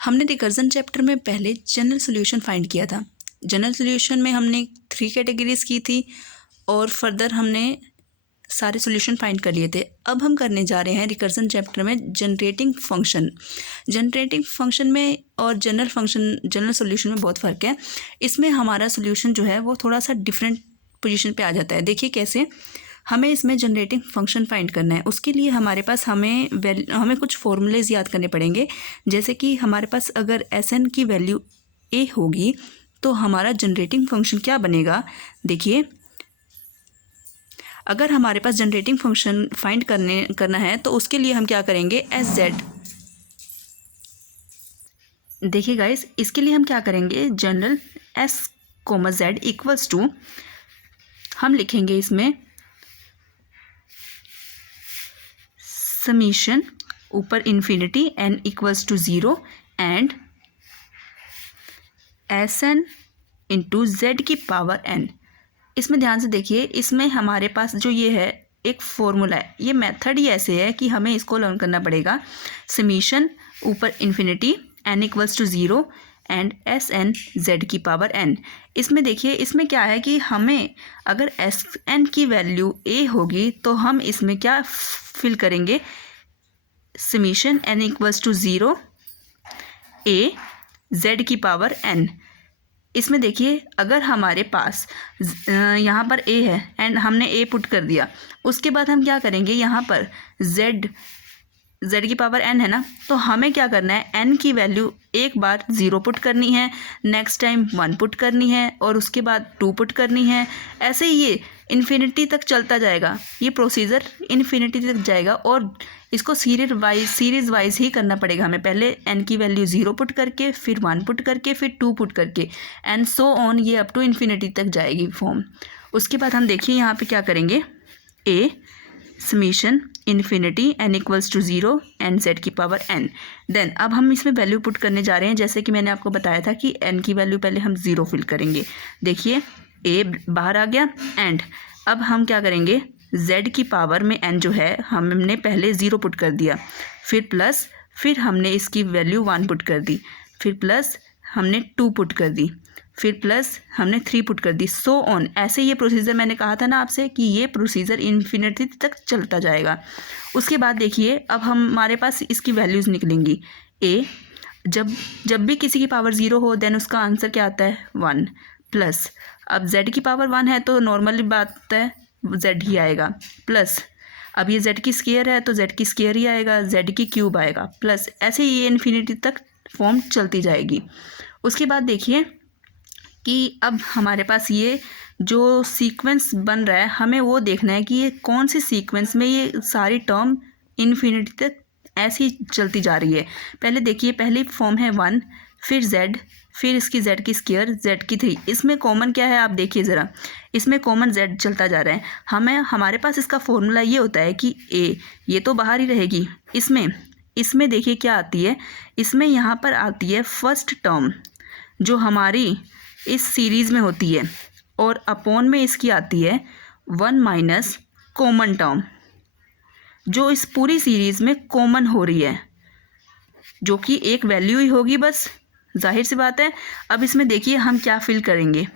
हमने recursion chapter में पहले जनरल सॉल्यूशन फाइंड किया था। जनरल सॉल्यूशन में हमने 3 कैटेगरीज की थी और फर्दर हमने सारे सॉल्यूशन फाइंड कर लिए थे। अब हम करने जा रहे हैं रिकर्जन चैप्टर में जनरेटिंग फंक्शन। जनरेटिंग फंक्शन में और जनरल सॉल्यूशन में बहुत फ़र्क है। इसमें हमारा सॉल्यूशन जो है वो थोड़ा सा डिफरेंट पोजीशन पे आ जाता है। देखिए कैसे, हमें इसमें जनरेटिंग फंक्शन फाइंड करना है। उसके लिए हमारे पास हमें कुछ फॉर्मूलेज याद करने पड़ेंगे। जैसे कि हमारे पास अगर Sn की वैल्यू a होगी तो हमारा जनरेटिंग फंक्शन क्या बनेगा। देखिए, अगर हमारे पास जनरेटिंग फंक्शन फाइंड करना है तो उसके लिए हम क्या करेंगे, Sz। देखिए गाइस, इसके लिए हम क्या करेंगे, general S, Z equals to, हम लिखेंगे इसमें समीशन ऊपर infinity n equals to 0 and Sn into z की पावर n। इसमें ध्यान से देखिए, इसमें हमारे पास जो ये है एक फॉर्मूला है। ये मेथड ही ऐसे है कि हमें इसको लर्न करना पड़ेगा। समीशन ऊपर infinity n equals to 0 and Sn z की पावर n। इसमें देखिए, इसमें क्या है कि हमें अगर Sn की वैल्यू a होगी तो हम इसमें क्या फिल करेंगे, summation n equals to 0 a z की पावर n। इसमें देखिए, अगर हमारे पास यहाँ पर a है एंड हमने a पुट कर दिया, उसके बाद हम क्या करेंगे, यहाँ पर z की पावर n है ना, तो हमें क्या करना है, n की वैल्यू एक बार 0 पुट करनी है, नेक्स्ट टाइम 1 पुट करनी है और उसके बाद 2 पुट करनी है। ऐसे ही ये इन्फिनिटी तक चलता जाएगा। ये प्रोसीजर इन्फिनिटी तक जाएगा और इसको सीरीज़ वाइज ही करना पड़ेगा हमें। पहले n की वैल्यू 0 पुट करके, फिर 1 पुट करके, फिर 2 पुट करके एंड सो ऑन, ये अप टू इन्फिनिटी तक जाएगी फॉर्म। उसके बाद हम देखिए यहाँ पे क्या करेंगे, a summation infinity n equals to 0 and z की पावर n। देन अब हम इसमें वैल्यू पुट करने जा रहे हैं। जैसे कि मैंने आपको बताया था कि n की वैल्यू पहले हम 0 फिल करेंगे। देखिए, a बाहर आ गया एंड अब हम क्या करेंगे, z की पावर में n जो है हमने पहले 0 पुट कर दिया, फिर प्लस, फिर हमने इसकी वैल्यू 1 पुट कर दी, फिर प्लस हमने 2 पुट कर दी, फिर प्लस हमने 3 पुट कर दी, सो ऑन। ऐसे ये प्रोसीजर मैंने कहा था ना आपसे कि ये प्रोसीजर इन्फिनिटी तक चलता जाएगा। उसके बाद देखिए, अब हमारे पास इसकी वैल्यूज़ निकलेंगी। a जब भी किसी की पावर 0 हो देन उसका आंसर क्या आता है, 1 प्लस, अब z की पावर 1 है तो नॉर्मली बात है z ही आएगा, प्लस अब ये z की स्क्वायर है तो z की स्क्वायर ही आएगा, z की क्यूब आएगा, प्लस ऐसे ही ये इन्फिनिटी तक फॉर्म चलती जाएगी। उसके बाद देखिए कि अब हमारे पास ये जो सीक्वेंस बन रहा है, हमें वो देखना है कि ये कौन सी सीक्वेंस में ये सारी टर्म इन्फिनिटी तक ऐसी चलती जा रही है। पहले देखिए, पहली फॉर्म है 1, फिर z, फिर इसकी z की स्क्वायर, z की 3। इसमें कॉमन क्या है आप देखिए ज़रा, इसमें कॉमन z चलता जा रहा है। हमारे पास इसका फॉर्मूला ये होता है कि a ये तो बाहर ही रहेगी। इसमें देखिए क्या आती है, इसमें यहाँ पर आती है फर्स्ट टर्म जो हमारी इस सीरीज़ में होती है और अपॉन में इसकी आती है 1 माइनस कॉमन टर्म जो इस पूरी सीरीज़ में कॉमन हो रही है, जो कि एक वैल्यू ही होगी बस, जाहिर सी बात है। अब इसमें देखिए हम क्या फिल करेंगे,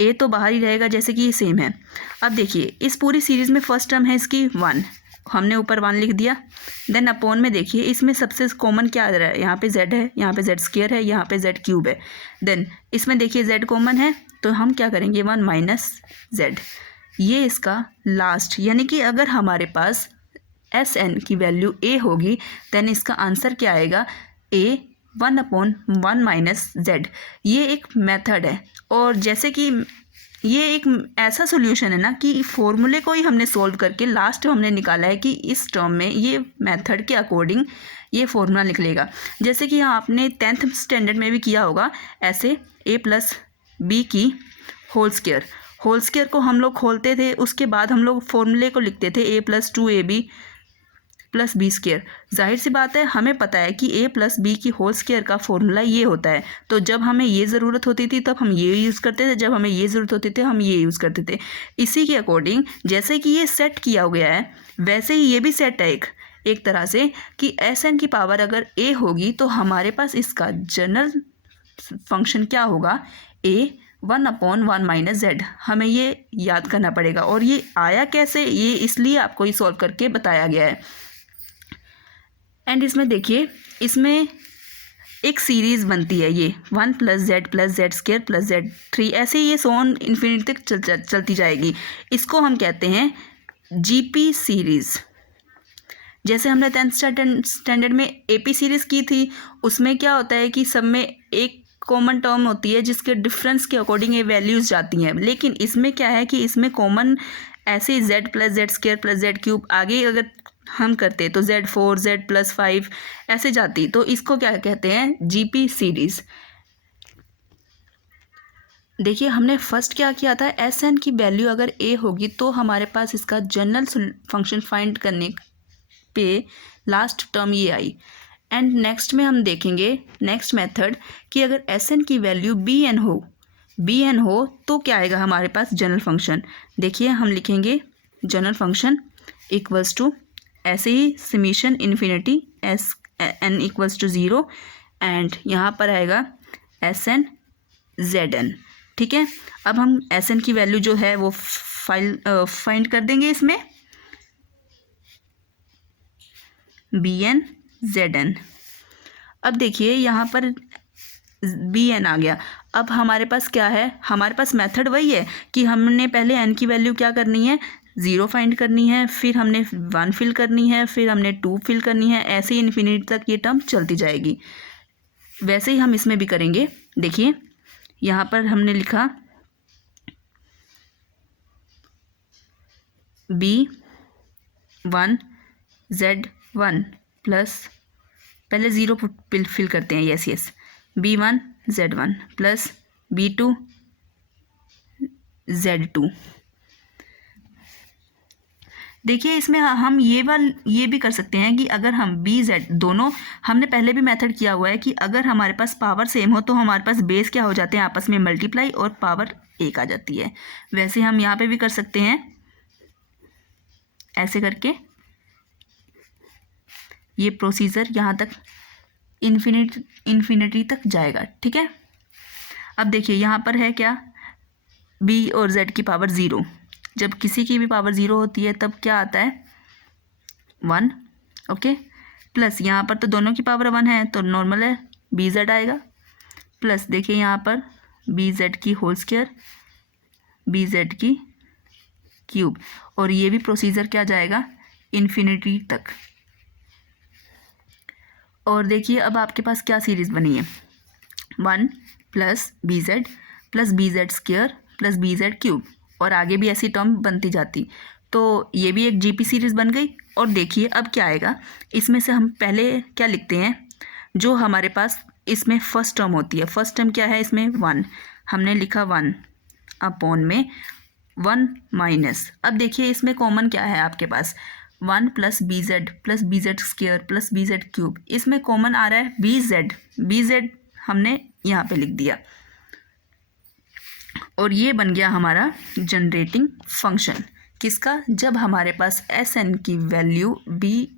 a तो बाहर ही रहेगा जैसे कि ये सेम है। अब देखिए, इस पूरी सीरीज़ में फर्स्ट टर्म है इसकी 1, हमने ऊपर 1 लिख दिया। देन अपॉन में देखिए, इसमें सबसे कॉमन क्या आ रहा है, यहाँ पे z है, यहाँ पे z स्क्वायर है, यहाँ पे z क्यूब है। देन इसमें देखिए z कॉमन है तो हम क्या करेंगे, 1 माइनस z। ये इसका लास्ट, यानी कि अगर हमारे पास Sn की वैल्यू a होगी देन इसका आंसर क्या आएगा, a 1/1 माइनस z। ये एक मेथड है और जैसे कि ये एक ऐसा सॉल्यूशन है ना कि फॉर्मूले को ही हमने सॉल्व करके लास्ट हमने निकाला है कि इस टर्म में ये मेथड के अकॉर्डिंग ये फॉर्मूला निकलेगा। जैसे कि आपने 10th स्टैंडर्ड में भी किया होगा ऐसे, a प्लस बी की होल स्क्वायर को हम लोग खोलते थे, उसके बाद हम लोग फॉर्मूले को लिखते थे a plus 2ab plus B square. जाहिर सी बात है, हमें पता है कि a प्लस बी की होल स्क्वायर का फॉर्मूला ये होता है। तो जब हमें ये ज़रूरत होती थी तब हम ये यूज़ करते थे, जब हमें ये ज़रूरत होती थी हम ये यूज़ करते थे। इसी के अकॉर्डिंग जैसे कि ये सेट किया गया है वैसे ही ये भी सेट है। एक तरह से कि एस एन की पावर अगर ए होगी तो हमारे पास इसका जनरल फंक्शन क्या होगा, ए 1/1 माइनस जेड। हमें ये याद करना पड़ेगा। और ये आया कैसे, ये इसलिए आपको ये सॉल्व करके बताया गया है। एंड इसमें देखिए, इसमें एक सीरीज़ बनती है, ये 1 + z प्लस z3, ऐसे ही ये सोन इन्फिनिटी तक चलती जाएगी। इसको हम कहते हैं जीपी सीरीज़। जैसे हमने 10th स्टैंडर्ड में एपी सीरीज़ की थी, उसमें क्या होता है कि सब में एक कॉमन टर्म होती है जिसके डिफरेंस के अकॉर्डिंग ये वैल्यूज़ जाती हैं। लेकिन इसमें क्या है कि इसमें कॉमन ऐसे ही z + z² प्लस z³ आगे अगर हम करते तो z4 z+5 ऐसे जाती, तो इसको क्या कहते हैं, जीपी सीरीज़। देखिए हमने फर्स्ट क्या किया था, एस एन की वैल्यू अगर ए होगी तो हमारे पास इसका जनरल फंक्शन फाइंड करने पे लास्ट टर्म ये आई। एंड नेक्स्ट में हम देखेंगे नेक्स्ट मेथड कि अगर एस एन की वैल्यू बी एन हो तो क्या आएगा हमारे पास जनरल फंक्शन। देखिए हम लिखेंगे जनरल फंक्शन इक्वल्स टू ऐसे ही summation infinity S N equals to 0 and यहाँ पर आएगा एस एन जेड एन। ठीक है, अब हम एस एन की वैल्यू जो है वो फाइंड कर देंगे इसमें बी एन जेड एन। अब देखिए यहाँ पर बी एन आ गया। अब हमारे पास क्या है, हमारे पास मेथड वही है कि हमने पहले एन की वैल्यू क्या करनी है, 0 फाइंड करनी है, फिर हमने 1 फिल करनी है, फिर हमने 2 फिल करनी है, ऐसे ही इन्फिनिटी तक ये टर्म चलती जाएगी। वैसे ही हम इसमें भी करेंगे। देखिए यहाँ पर हमने लिखा B1 Z1 प्लस, पहले 0 फिल करते हैं, yes B1 Z1 plus B2 Z2। देखिए इसमें हम ये भी कर सकते हैं कि अगर हम बी जेड दोनों, हमने पहले भी मेथड किया हुआ है कि अगर हमारे पास पावर सेम हो तो हमारे पास बेस क्या हो जाते हैं, आपस में मल्टीप्लाई और पावर 1 आ जाती है। वैसे हम यहाँ पे भी कर सकते हैं ऐसे करके। ये प्रोसीजर यहाँ तक इन्फिनिटी तक जाएगा। ठीक है, अब देखिए यहाँ पर है क्या, बी और जेड की पावर 0। जब किसी की भी पावर 0 होती है तब क्या आता है, 1। ओके, प्लस यहाँ पर तो दोनों की पावर 1 है तो नॉर्मल है, बी जेड आएगा। प्लस देखिए यहाँ पर बी जेड की होल स्क्वायर, बी जेड की क्यूब, और ये भी प्रोसीजर क्या जाएगा, इन्फिनिटी तक। और देखिए अब आपके पास क्या सीरीज़ बनी है, 1 plus B Z square plus B Z cube, और आगे भी ऐसी टर्म बनती जाती। तो ये भी एक जीपी सीरीज़ बन गई। और देखिए अब क्या आएगा, इसमें से हम पहले क्या लिखते हैं, जो हमारे पास इसमें फर्स्ट टर्म होती है, फर्स्ट टर्म क्या है इसमें 1, हमने लिखा 1 अपॉन में 1 माइनस। अब देखिए इसमें कॉमन क्या है आपके पास, 1 plus B Z square plus B Z cube, इसमें कॉमन आ रहा है बी जेड हमने यहाँ पे लिख दिया, और ये बन गया हमारा जनरेटिंग फंक्शन। किसका, जब हमारे पास एस एन की वैल्यू बी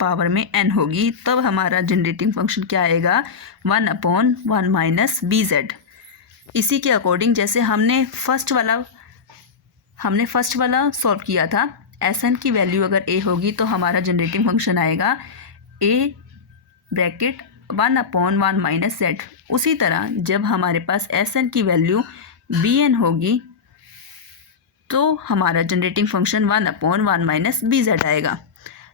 पावर में एन होगी तब हमारा जनरेटिंग फंक्शन क्या आएगा, 1/1 माइनस बी जेड। इसी के अकॉर्डिंग जैसे हमने फर्स्ट वाला सॉल्व किया था, एस एन की वैल्यू अगर ए होगी तो हमारा जनरेटिंग फंक्शन आएगा ए ब्रैकेट 1/1 माइनस जेड। उसी तरह जब हमारे पास एस एन की वैल्यू बी एन होगी तो हमारा generating function 1/1 minus B Z आएगा।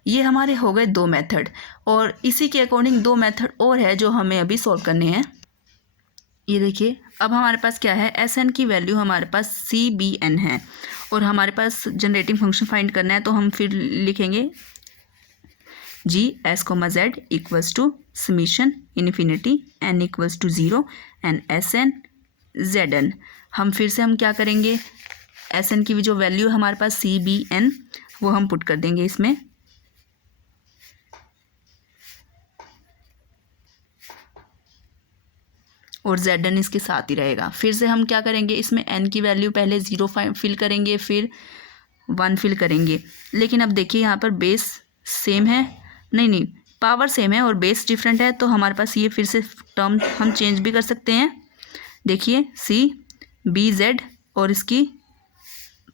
ये हमारे हो गए 2 मेथड, और इसी के अकॉर्डिंग 2 मेथड और है जो हमें अभी सॉल्व करने हैं। ये देखिए अब हमारे पास क्या है, एस एन की वैल्यू हमारे पास सी बी एन है, और हमारे पास जनरेटिंग फंक्शन फाइंड करना है, तो हम फिर लिखेंगे G S comma Z equals to summation infinity N equals to 0 and S N Z N. हम फिर से हम क्या करेंगे, एस एन की जो वैल्यू हमारे पास सी बी एन वो हम पुट कर देंगे इसमें, और जेड एन इसके साथ ही रहेगा। फिर से हम क्या करेंगे, इसमें एन की वैल्यू पहले 0 फिल करेंगे, फिर 1 फिल करेंगे। लेकिन अब देखिए यहाँ पर बेस सेम है नहीं, पावर सेम है और बेस डिफरेंट है, तो हमारे पास ये फिर से टर्म हम चेंज भी कर सकते हैं। देखिए CBZ और इसकी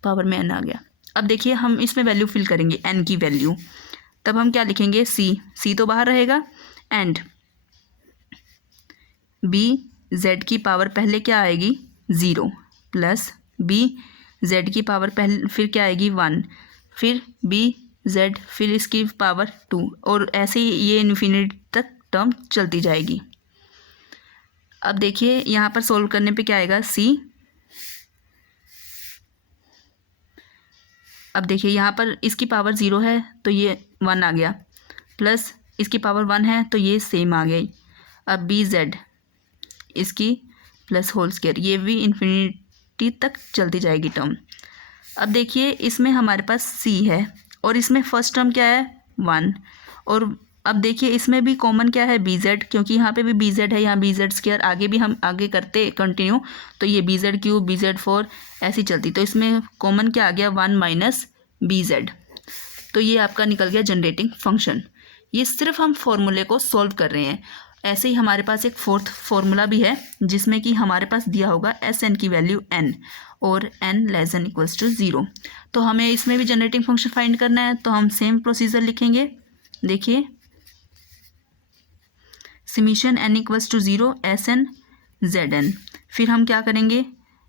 पावर में n आ गया। अब देखिए हम इसमें वैल्यू फिल करेंगे n की वैल्यू, तब हम क्या लिखेंगे, C तो बाहर रहेगा, एंड BZ की पावर पहले क्या आएगी 0 प्लस BZ की पावर पहले फिर क्या आएगी 1, फिर BZ फिर इसकी पावर 2, और ऐसे ही ये इन्फिनिटी तक टर्म चलती जाएगी। अब देखिए यहाँ पर सोल्व करने पे क्या आएगा अब देखिए यहाँ पर इसकी पावर 0 है तो ये 1 आ गया, प्लस इसकी पावर 1 है तो ये सेम आ गई। अब BZ इसकी प्लस होल स्क्वायर, ये भी इन्फिनिटी तक चलती जाएगी टर्म। अब देखिए इसमें हमारे पास C है और इसमें फर्स्ट टर्म क्या है 1, और अब देखिए इसमें भी कॉमन क्या है BZ, क्योंकि यहाँ पे भी BZ है, यहाँ BZ स्क्वायर, आगे भी हम आगे करते कंटिन्यू तो ये BZ क्यूब BZ4 ऐसी चलती, तो इसमें कॉमन क्या आ गया 1 माइनस BZ, तो ये आपका निकल गया जनरेटिंग फंक्शन। ये सिर्फ हम फॉर्मूले को सॉल्व कर रहे हैं। ऐसे ही हमारे पास एक फोर्थ फार्मूला भी है जिसमें कि हमारे पास दिया होगा Sn की वैल्यू n और n less than equals to 0, तो हमें इसमें भी जनरेटिंग फंक्शन फाइंड करना है, तो हम सेम प्रोसीजर लिखेंगे। देखिए summation n equals to 0 Sn Zn, फिर हम क्या करेंगे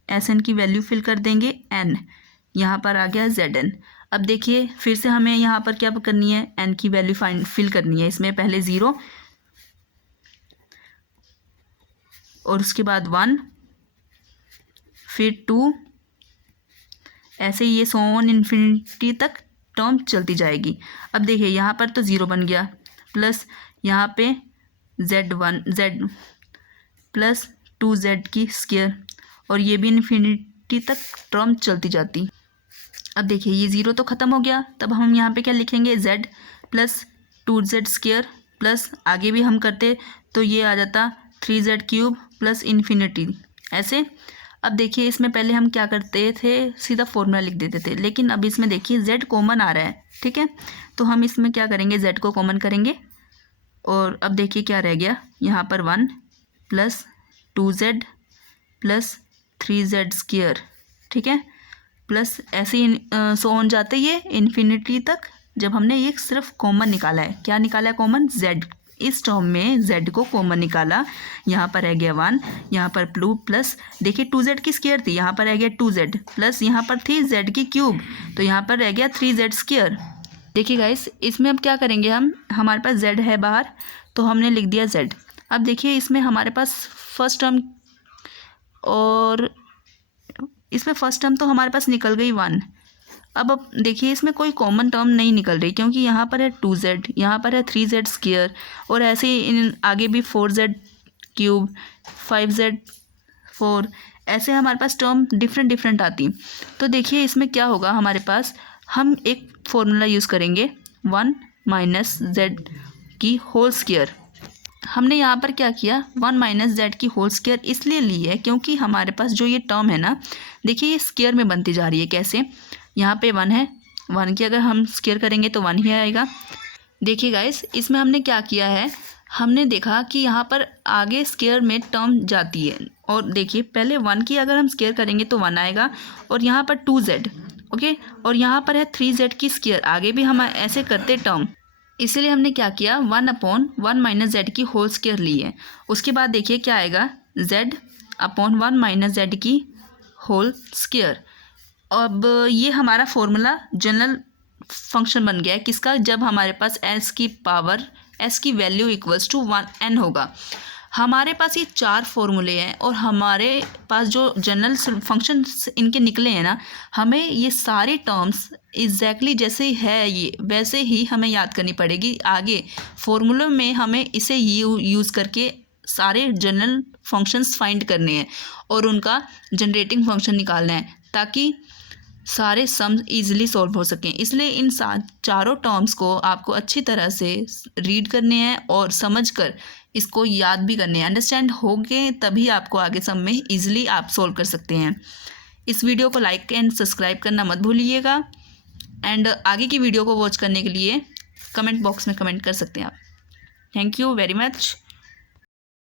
Sn की वैल्यू फिल कर देंगे n, यहाँ पर आ गया Zn। अब देखिए फिर से हमें यहाँ पर क्या करनी है, n की वैल्यू फिल करनी है, इसमें पहले 0 और उसके बाद 1 फिर 2, ऐसे ही ये सोन इन्फिनिटी तक टर्म चलती जाएगी। अब देखिए यहाँ पर तो 0 बन गया, प्लस यहाँ पे Z प्लस 2Z की स्क्वायर, और ये भी इन्फिनिटी तक टर्म चलती जाती। अब देखिए ये 0 तो ख़त्म हो गया, तब हम यहाँ पे क्या लिखेंगे Z plus 2Z square, plus आगे भी हम करते तो ये आ जाता 3Z क्यूब प्लस इन्फिनिटी ऐसे। अब देखिए इसमें पहले हम क्या करते थे, सीधा फॉर्मूला लिख देते थे, लेकिन अब इसमें देखिए Z कॉमन आ रहा है, ठीक है, तो हम इसमें क्या करेंगे Z को कॉमन करेंगे, और अब देखिए क्या रह गया यहाँ पर 1 plus 2Z plus 3Z square, ठीक है, प्लस ऐसे ही सो ऑन जाते ये इन्फिनिटी तक, जब हमने ये सिर्फ कॉमन निकाला है। क्या निकाला है कॉमन, Z, इस टर्म में Z को कॉमन निकाला, यहाँ पर रह गया 1, यहाँ पर प्लस देखिए 2Z की स्क्वायर थी, यहाँ पर रह गया 2Z, प्लस यहाँ पर थी Z की क्यूब, तो यहाँ पर रह गया 3Z स्क्वायर। देखिए गाइस इसमें अब क्या करेंगे हमारे पास Z है बाहर, तो हमने लिख दिया Z। अब देखिए इसमें हमारे पास फर्स्ट टर्म, और इसमें फर्स्ट टर्म तो हमारे पास निकल गई 1। अब देखिए इसमें कोई कॉमन टर्म नहीं निकल रही, क्योंकि यहाँ पर है 2Z, यहाँ पर है 3Z स्क्वायर, और ऐसे ही इन आगे भी 4Z क्यूब 5Z4, ऐसे हमारे पास टर्म डिफरेंट आती। तो देखिए इसमें क्या होगा, हमारे पास हम एक फॉर्मूला यूज़ करेंगे 1 माइनस Z की होल स्क्वायर। हमने यहाँ पर क्या किया, 1 माइनस Z की होल स्क्वायर इसलिए ली है क्योंकि हमारे पास जो ये टर्म है ना, देखिए ये स्क्वायर में बनती जा रही है। कैसे, यहाँ पे 1 है, 1 की अगर हम स्क्वायर करेंगे तो 1 ही आएगा। देखिए गाइस इसमें हमने क्या किया है, हमने देखा कि यहाँ पर आगे स्क्वायर में टर्म जाती है, और देखिए पहले 1 की अगर हम स्क्वायर करेंगे तो 1 आएगा, और यहाँ पर 2Z, ओके, और यहाँ पर है 3Z की स्क्वायर, आगे भी हम ऐसे करते टर्म, इसलिए हमने क्या किया 1/1 माइनस Z की होल स्क्वायर ली है। उसके बाद देखिए क्या आएगा, Z/1 माइनस Z की होल स्क्वायर। अब ये हमारा फॉर्मूला जनरल फंक्शन बन गया है किसका, जब हमारे पास S की वैल्यू इक्वल्स टू 1n होगा। हमारे पास ये 4 फॉर्मूले हैं, और हमारे पास जो जनरल फंक्शन इनके निकले हैं ना, हमें ये सारे टर्म्स एग्जैक्टली जैसे है ये वैसे ही हमें याद करनी पड़ेगी। आगे फॉर्मूलों में हमें इसे यूज़ करके सारे जनरल फंक्शंस फाइंड करने हैं और उनका जनरेटिंग फंक्शन निकालना है, ताकि सारे सम्स इजीली सॉल्व हो सकें। इसलिए इन चारों टर्म्स को आपको अच्छी तरह से रीड करने हैं और समझकर इसको याद भी करने हैं। अंडरस्टैंड हो गए तभी आपको आगे सम में इजीली आप सॉल्व कर सकते हैं। इस वीडियो को लाइक एंड सब्सक्राइब करना मत भूलिएगा, एंड आगे की वीडियो को वॉच करने के लिए कमेंट बॉक्स में कमेंट कर सकते हैं आप। Thank you very much.